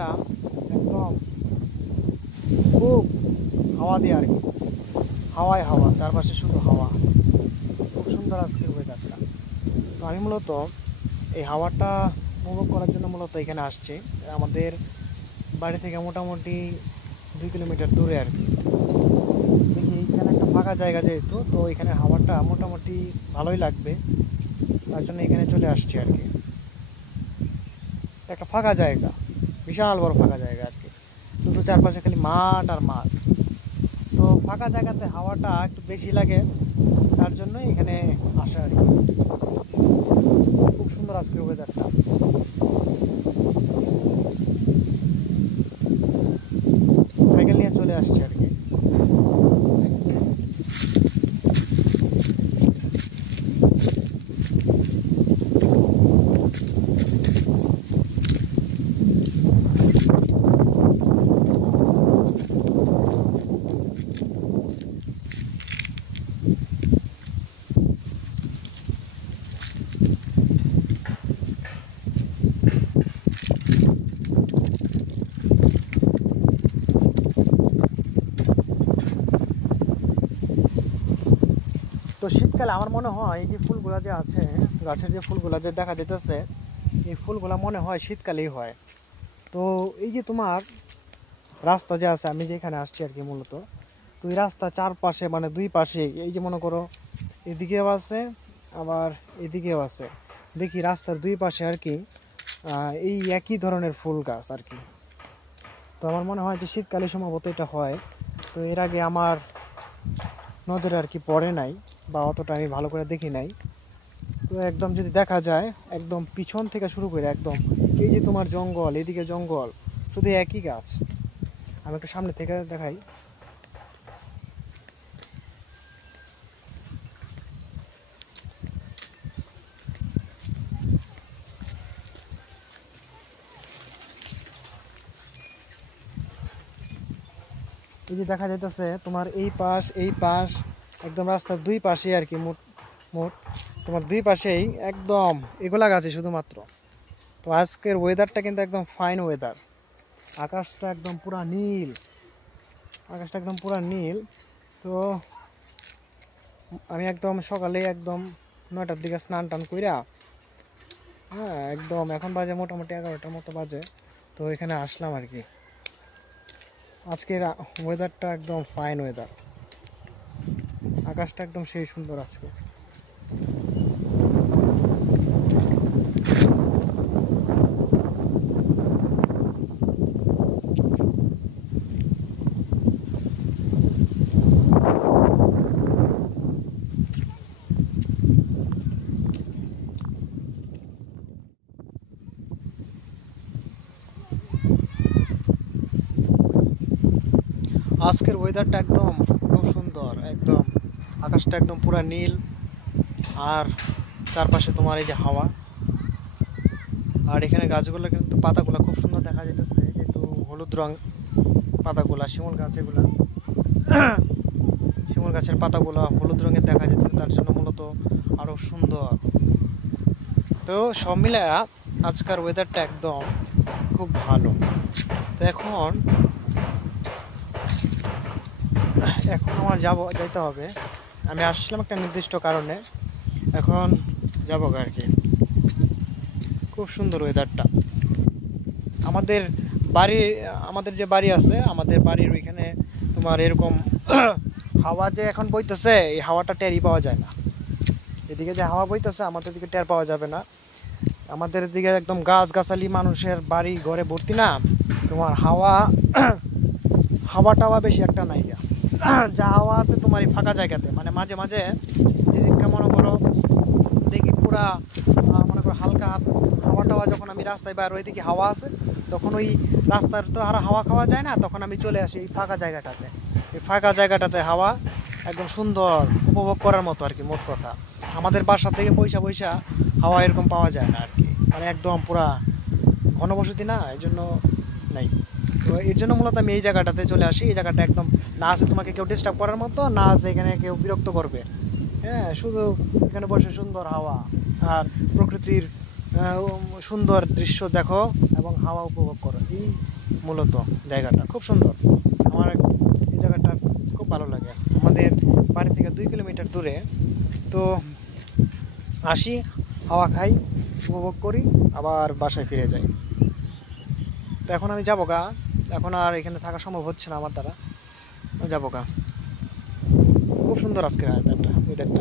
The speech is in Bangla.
ওয়েদারটা একদম খুব হাওয়া দিয়ে আর কি, হাওয়ায় হাওয়া, চারপাশে শুধু হাওয়া। খুব সুন্দর আজকের ওয়েদারটা। তো আমি মূলত এই হাওয়াটা উপভোগ করার জন্য মূলত এখানে আসছি। আমাদের বাড়ি থেকে মোটামুটি 2 কিলোমিটার দূরে আর কি। দেখি এইখানে একটা ফাঁকা জায়গা যেহেতু, তো এখানে হাওয়াটা মোটামুটি ভালোই লাগবে, তার জন্য এখানে চলে আসছি আর কি। একটা ফাঁকা জায়গা, বিশাল বড় ফাঁকা জায়গা আর কি, শুধু চারপাশে খালি মাঠ আর মাঠ। তো ফাঁকা জায়গাতে হাওয়াটা একটু বেশি লাগে, তার জন্যই এখানে আসা আর কি। খুব সুন্দর আজকের ওয়েদারটা। সাইকেল নিয়ে চলে আসছি আর কি। তো শীতকালে আমার মনে হয় এই যে ফুলগুলা যে আছে, গাছের যে ফুলগুলা যে দেখা যেতেছে, এই ফুলগুলা মনে হয় শীতকালেই হয়। তো এই যে তোমার রাস্তা যে আছে, আমি যেখানে আসছি আর কি মূলত, তো এই রাস্তা চারপাশে মানে দুই পাশে, এই যে মনে করো এদিকেও আছে আবার এদিকেও আছে, দেখি রাস্তার দুই পাশে আর কি এই একই ধরনের ফুল গাছ আর কি। তো আমার মনে হয় যে শীতকালে সম্ভবত এটা হয়। তো এর আগে আমার নজরে আর কি পড়ে নাই, বা অতটা আমি ভালো করে দেখি নাই। তো একদম যদি দেখা যায়, একদম পিছন থেকে শুরু করে একদম এই যে তোমার জঙ্গল, এদিকে জঙ্গল, শুধু একই গাছ। আমি একটু সামনে থেকে দেখাই। এই যে দেখা যাইতেছে তোমার এই পাশ একদম রাস্তার দুই পাশে আর কি, মোট মোট তোমার দুই পাশেই একদম এগুলা গাছে শুধুমাত্র। তো আজকের ওয়েদারটা কিন্তু একদম ফাইন ওয়েদার। আকাশটা একদম পুরা নীল, আকাশটা একদম পুরা নীল। তো আমি একদম সকালে একদম 9টার দিকে স্নান টান কইরা, হ্যাঁ একদম এখন বাজে মোটামুটি 11টার মতো বাজে, তো এখানে আসলাম আর কি। আজকের ওয়েদারটা একদম ফাইন ওয়েদার, আকাশটা একদম সেই সুন্দর আজকে। আজকের ওয়েদারটা একদম খুব সুন্দর, একদম আকাশটা একদম পুরা নীল, আর চারপাশে তোমার এই যে হাওয়া, আর এখানে গাছগুলো কিন্তু পাতাগুলো খুব সুন্দর দেখা যাইতেছে, যেহেতু হলুদ রং পাতাগুলা, শিমুল গাছ এগুলা, শিমুল গাছের পাতাগুলো হলুদ রঙের দেখা যাচ্ছে, তার জন্য মূলত আরো সুন্দর। তো সব মিলে আজকের ওয়েদারটা একদম খুব ভালো। তো এখন আমার যাইতে হবে। আমি আসছিলাম একটা নির্দিষ্ট কারণে, এখন যাবো আর কি। খুব সুন্দর ওয়েদারটা। আমাদের যে বাড়ি আছে, আমাদের বাড়ির ওইখানে তোমার এরকম হাওয়া যে এখন বইতেছে, এই হাওয়াটা টেরই পাওয়া যায় না। এদিকে যে হাওয়া বইতেছে আমাদের দিকে টের পাওয়া যাবে না। আমাদের দিকে একদম গাছ গাছালি, মানুষের বাড়ি ঘরে ভর্তি না, তোমার হাওয়া টাওয়া বেশি একটা নাই। যা হাওয়া আছে তোমার এই ফাঁকা জায়গাতে, মানে মাঝে মাঝে যেদিনকে মনে করো দেখি পুরা মনে করো হালকা হাওয়া টাওয়া, যখন আমি রাস্তায় বাইর ওইদিকে হাওয়া আছে, তখন ওই রাস্তার তো আর হাওয়া খাওয়া যায় না, তখন আমি চলে আসি এই ফাঁকা জায়গাটাতে। এই ফাঁকা জায়গাটাতে হাওয়া একদম সুন্দর উপভোগ করার মতো আর কি। মোট কথা আমাদের বাসা থেকে পয়সা হাওয়া এরকম পাওয়া যায় না আর কি, মানে একদম পুরা ঘনবসতি না, এই জন্য নাই। তো এর জন্য মূলত আমি এই জায়গাটাতে চলে আসি। এই জায়গাটা একদম না আছে তোমাকে কেউ ডিস্টার্ব করার মতো, না আছে এখানে কেউ বিরক্ত করবে। হ্যাঁ, শুধু এখানে বসে সুন্দর হাওয়া আর প্রকৃতির সুন্দর দৃশ্য দেখো এবং হাওয়া উপভোগ করো। এই মূলত জায়গাটা খুব সুন্দর। আমার এই জায়গাটা খুব ভালো লাগে। আমাদের বাড়ি থেকে 2 কিলোমিটার দূরে। তো আসি, হাওয়া খাই, উপভোগ করি, আবার বাসায় ফিরে যাই। তো এখন আমি যাবো গা, এখন আর এখানে থাকা সম্ভব হচ্ছে না আমার দ্বারা, যাবো গা। খুব সুন্দর আজকের ওয়েদারটা।